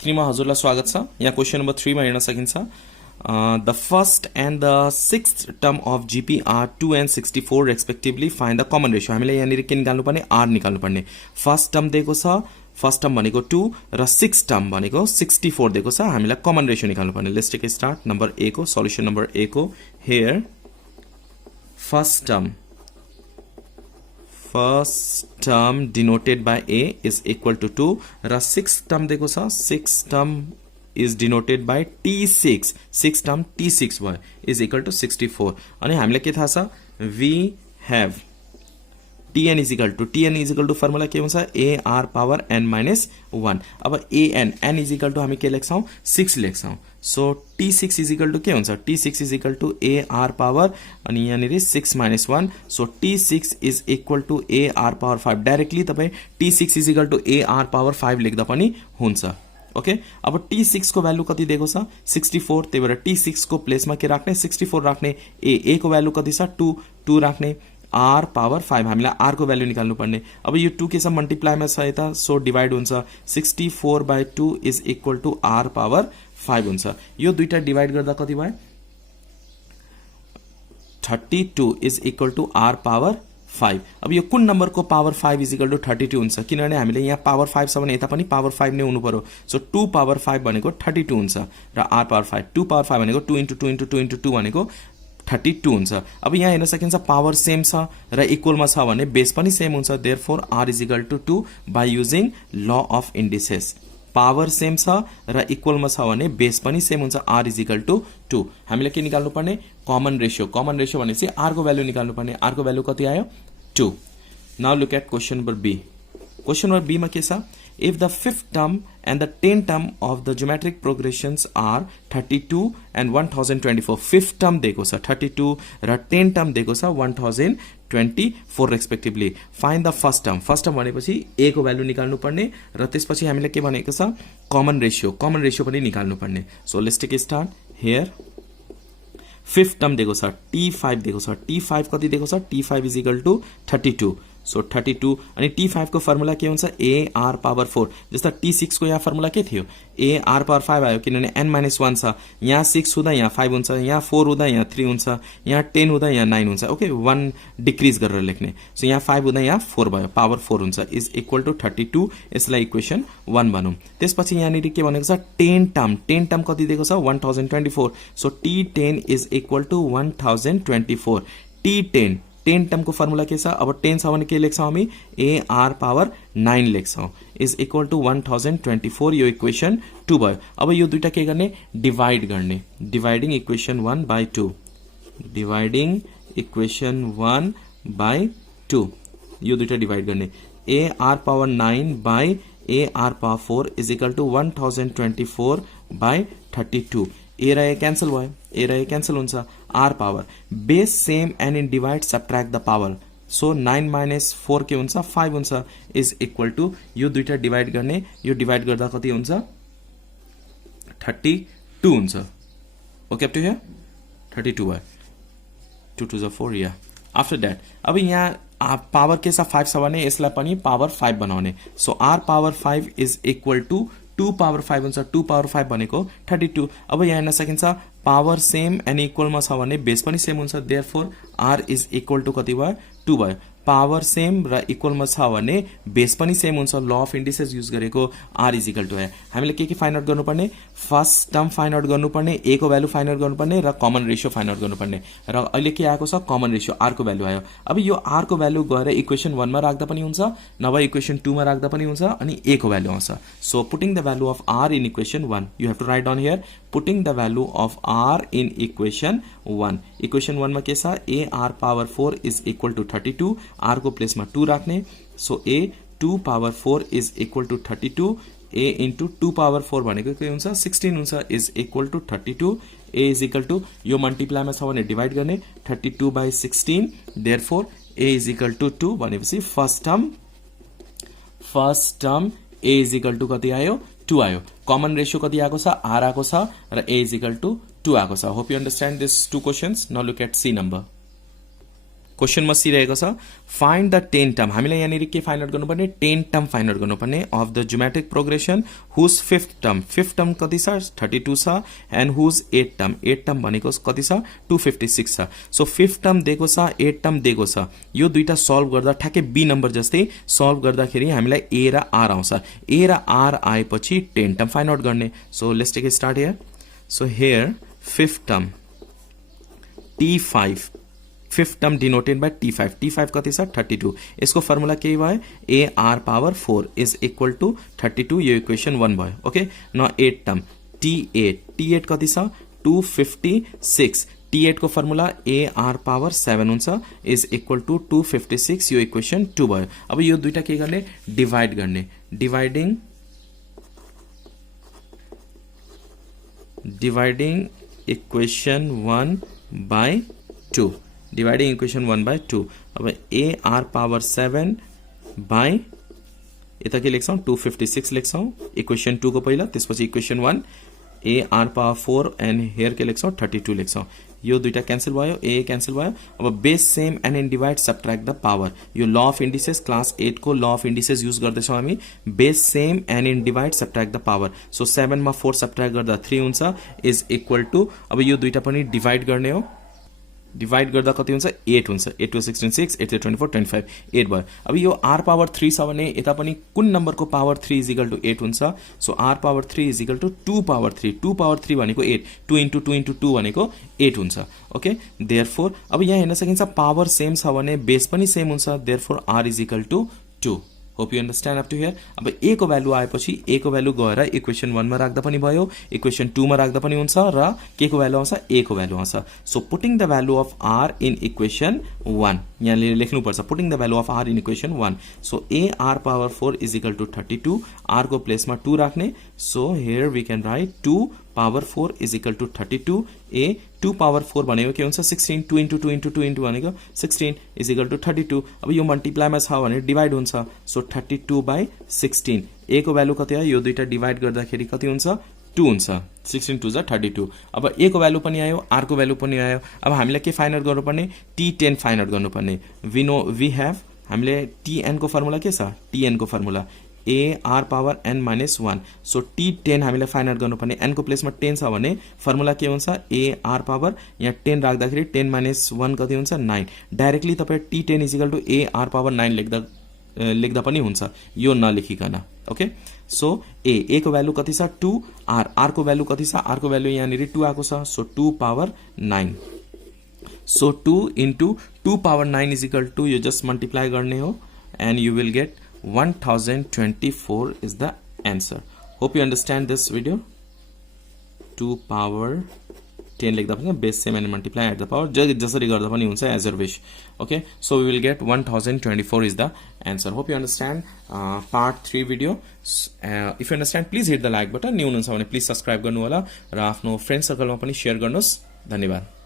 3 मा हजुरलाई स्वागत छ। यहाँ क्वेशन नम्बर 3 मा हेर्न सकिन्छ the first and the sixth term of GP are 2 and 64 respectively find the common ratio. हामीले यहाँनिर के निकाल्नु पर्ने, आर निकाल्नु पर्ने। फर्स्ट टर्म दिएको छ, फर्स्ट टर्म भनेको 2 र सिक्स्थ टर्म भनेको 64 दिएको छ। हामीलाई कमन रेशियो निकाल्नु पर्ने। Let's take start number A को सल्युसन नम्बर ए को। Here first term denoted by A is equal to 2 र सिक्स्थ टर्म दिएको छ, sixth term is denoted by T6, 6 term T6 भयो is equal to 64। अनि हामीलाई के थाहा छ, we have Tn is equal to formula के हुन्छ, AR power n minus 1। अब n is equal to हामी के लेख्छौं, 6 लेख्छौं। So T6 is equal to के हुन्छ, T6 is equal to AR power अनि यहाँनिर 6 minus 1। So T6 is equal to AR power 5। Directly तपाई T6 is equal to AR power 5 लेख्दा पनि हुन्छ। ओके अब T6 को भ्यालु कति दिएको छ, 64। त्यही भएर T6 को प्लेसमा के राख्ने, 64 राख्ने। ए को भ्यालु कति छ, 2 राख्ने। R पावर 5 हामीलाई R को भ्यालु निकाल्नु पर्ने। अब यो 2 के छ मल्टिप्लाईमा छ यता, सो डिवाइड हुन्छ। 64/2 is equal to R power 5 हुन्छ। यो दुईटा डिवाइड गर्दा कति भयो, 32 is equal to R power 5। अब यो कुन नम्बर को पावर 5 इज इक्वल टु 32 हुन्छ, किनभने हामीले यहाँ पावर 5 छ भने यता पनि पावर 5 नै हुनु पर्यो। सो 2 पावर 5 भनेको 32 हुन्छ र R पावर 5, 2 पावर 5 भनेको 2 into 2 into 2 into 2 भनेको 32 हुन्छ। अब यहाँ हेर्न सकिन्छ पावर सेम छ र इक्वलमा छ भने बेस पनि सेम हुन्छ। Therefore R is equal to 2 by using law of indices. Power same छ र इक्वलमा छ भने बेस पनि सेम हुन्छ। R is equal to 2। हामीले के निकाल्नु पर्ने, कमन रेशियो। कमन रेशियो भनेपछि R को भ्यालु निकाल्नु पर्ने। R को भ्यालु कति आयो, 2। Now look at question number B. Question number B मा के छ, if the fifth term and the 10th term of the geometric progressions are 32 and 1024। fifth term दिएको छ 32 र 10th term दिएको छ 1024 respectively. Find the first term. First term भनेपछि ए को भ्यालु निकाल्नु पर्ने र त्यसपछि हामीले के भनेको छ, कमन रेशियो। कमन रेशियो पनि निकाल्नु पर्ने। So let's take start. Here fifth term दिएको छ, T5 दिएको छ। T5 कति दिएको छ, T5 is equal to 32। So 32 अनि T5 को फर्मुला के हुन्छ, AR पावर 4। जस्ता T6 को यहाँ फर्मुला के थियो, AR पावर 5 आयो किनभने n-1 छ। यहाँ 6 हुँदा यहाँ 5 हुन्छ, यहाँ 4 हुँदा यहाँ 3 हुन्छ, यहाँ 10 हुँदा यहाँ 9 हुन्छ। ओके 1 डिक्रिज गरेर लेख्ने। सो यहाँ 5 हुँदा यहाँ 4 भयो, पावर 4 हुन्छ इज इक्वल टु 32। यसलाई इक्वेसन 1 भनौं। त्यसपछि यहाँनिर के भनेको छ, 10 टर्म। 10 टर्म कति दिएको छ, 1024। So T10 is equal to 1024। T10 10 term को फर्मुला के छ, अब 10 छ भने के लेख्छौं हामी, AR पावर 9 लेख्छौं इज इक्वल टु 1024। यो इक्वेसन 2 भयो। अब यो दुईटा के गर्ने, डिवाइड गर्ने। Dividing equation 1 by 2। Dividing equation 1 by 2 यो दुईटा डिवाइड गर्ने। AR power 9 by AR power 4 is equal to 1024 by 32। A र ए क्यान्सल भयो, ए र ए क्यान्सल हुन्छ। R power base same and in divide subtract the power. So 9 minus 4 के हुन्छ, 5 हुन्छ इज इक्वल टु यो दुईटा डिवाइड गर्ने। यो डिवाइड गर्दा कति हुन्छ, 32 हुन्छ। ओके अप टु हियर 32 भयो। 2 2 ज 4 या। आफ्टर दैट अब यहाँ पावर के छ, 5 छ भने यसलाई पनि पावर 5 बनाउने। So R power 5 is equal to 2 power 5 हुन्छ। 2 पावर 5 भनेको 32। अब यहाँ हेर्न सकिन्छ पावर सेम एन्ड इक्वलमा छ भने बेस पनि सेम हुन्छ। Therefore R is equal to कति भयो, 2 भयो। पावर सेम र इक्वलमा छ भने बेस पनि सेम हुन्छ। ल अफ इन्डिसेस युज गरेको R इज इक्वल टु है। हामीले के फाइन्ड आउट गर्नुपर्ने, फर्स्ट टर्म फाइन्ड आउट गर्नुपर्ने, ए को भ्यालु फाइन्ड आउट गर्नुपर्ने र कमन रेशियो फाइन्ड आउट गर्नुपर्ने। र अहिले के आएको छ, कमन रेशियो R को भ्यालु आयो। अब यो R को भ्यालु गएर इक्वेसन 1 मा राख्दा पनि हुन्छ, नभए इक्वेसन 2 मा राख्दा पनि हुन्छ अनि ए को भ्यालु आउँछ। So putting the value of R in equation 1, you have to write down here putting the value of R in equation 1। Equation 1 मा के छ, AR power 4 is equal to 32। R को प्लेसमा 2 राख्ने। So A 2 power 4 is equal to 32। A into 2 power 4 भनेको के हुन्छ, 16 हुन्छ is equal to 32। A is equal to यो मल्टिप्लाईमा छ भने डिवाइड गर्ने, 32 by 16। Therefore A is equal to 2 भनेपछि first term A is equal to कति आयो, 2 आयो। कमन रेशियो कति आएको छ, R आएको छ र A इज इक्वल टु 2 आएको छ। Hope you understand this 2 questions. Now look at C number. क्वेशनमा सी रहेको छ फाइन्ड द 10 टर्म हामीलाई यहाँनिर के फाइन्ड आउट गर्नुपर्ने 10 टर्म फाइन्ड आउट गर्नुपर्ने of the geometric progression whose fifth term कति छ 32 छ एन्ड हुज 8 टर्म भनेको कति छ 256 छ सो फिफ्थ टर्म दिएको छ 8 टर्म दिएको छ यो दुईटा सल्भ गर्दा ठ्याक्कै बी नम्बर जस्तै सल्भ गर्दाखेरि हामीलाई ए र आर आउँछ ए र आर आएपछि 10 टर्म फाइन्ड आउट गर्ने so let's take start here so here fifth term T5 fifth term denoted by T5 कति छ 32 यसको फर्मुला के भयो a r power 4 is equal to 32 यो इक्वेसन 1 भयो ओके न 8 टर्म T8 कति छ 256 T8 को फर्मुला ए आर पावर 7 हुन्छ इज इक्वल टू 256 यो इक्वेसन 2 भयो अब यो दुईटा के गर्ने डिवाइड गर्ने dividing equation 1 by 2 dividing equation 1 by 2 अब ए आर पावर 7 by यता के लेख्छौं 256 लेख्छौं इक्वेसन 2 को पहिला त्यसपछि equation 1 A r power 4 and here के लेख्छौं 32 लेख्छौं यो दुईटा क्यान्सल भयो ए क्यान्सल भयो अब base same and in divide subtract the power यो ल अफ इन्डिसेस क्लास 8 को ल अफ इन्डिसेस युज गर्दैछौं हामी base same and in divide subtract the power so 7 मा 4 सबट्र्याक्ट गर्दा 3 हुन्छ इज इक्वल टू अब यो दुईटा पनि डिवाइड गर्ने हो डिवाइड गर्दा कति हुन्छ 8 हुन्छ 8 to 16 6 8 to 24 25 8 भयो अब यो r पावर 3 छ भने यता पनि कुन नम्बरको पावर 3 इज इक्वल टु 8 हुन्छ so r power 3 is equal to 2 power 3 भनेको 8 2 into 2 into 2 भनेको 8 हुन्छ ओके देयरफोर अब यहाँ हेर्न सकिन्छ पावर सेम छ भने बेस पनि सेम हुन्छ therefore r is equal to 2 hope you understand up to here अब ए को भ्यालु आएपछि ए को भ्यालु गएर इक्वेसन 1 मा राख्दा पनि भयो इक्वेसन 2 मा राख्दा पनि हुन्छ र के को भ्यालु आउँछ ए को भ्यालु आउँछ so putting the value of r in equation 1 यहाँ लेख्नु पर्छ putting the value of r in equation 1 so a r power 4 is equal to 32 r को प्लेसमा 2 राख्ने so here we can write 2 power 4 is equal to 32 a 2 power 4 भनेको के हुन्छ 16 2 into 2 into 2 into भनेको 16 इज इक्वल टु 32 अब यो मल्टिप्लाईमा छ भने डिवाइड हुन्छ सो 32 by 16 ए को भ्यालु कति आयो यो दुईटा डिवाइड गर्दाखेरि कति हुन्छ 2 हुन्छ 16 2 जा 32 अब ए को भ्यालु पनि आयो आर को भ्यालु पनि आयो अब हामीलाई के फाइन्ड आउट गर्नुपर्ने T10 फाइन्ड आउट गर्नुपर्ने वी हैव हामीले Tn को फर्मुला के छ Tn को फर्मुला ए r power n minus 1 so T10 हामीलाई फाइन्ड आउट गर्नुपर्ने n को प्लेसमा 10 छ भने फर्मुला के हुन्छ ए आर पावर यहाँ 10 राख्दाखेरि 10 माइनस 1 कति हुन्छ 9 डाइरेक्टली तपाई T10 is equal to a r power 9 लेख्दा पनि हुन्छ यो नलेखिकन ओके सो ए को भ्यालु कति छ 2 आर को भ्यालु कति छ आर को भ्यालु यहाँनिर 2 आको छ so 2 power 9 so 2 into 2 power 9 is equal to यो जस्ट मल्टिप्लाई गर्ने हो and you will get 1024 is the answer. Hope you understand this video. 2 power 10 लेख्दा पनि base same and multiply at the power जसरी गर्दा पनि हुन्छ as your wish okay so we will get 1024 is the answer. Hope you understand part 3 video. If you understand please hit the like button. New हुनुहुन्छ भने please subscribe गर्नु होला र आफ्नो फ्रेन्ड सर्कलमा पनि शेयर गर्नुहोस् धन्यवाद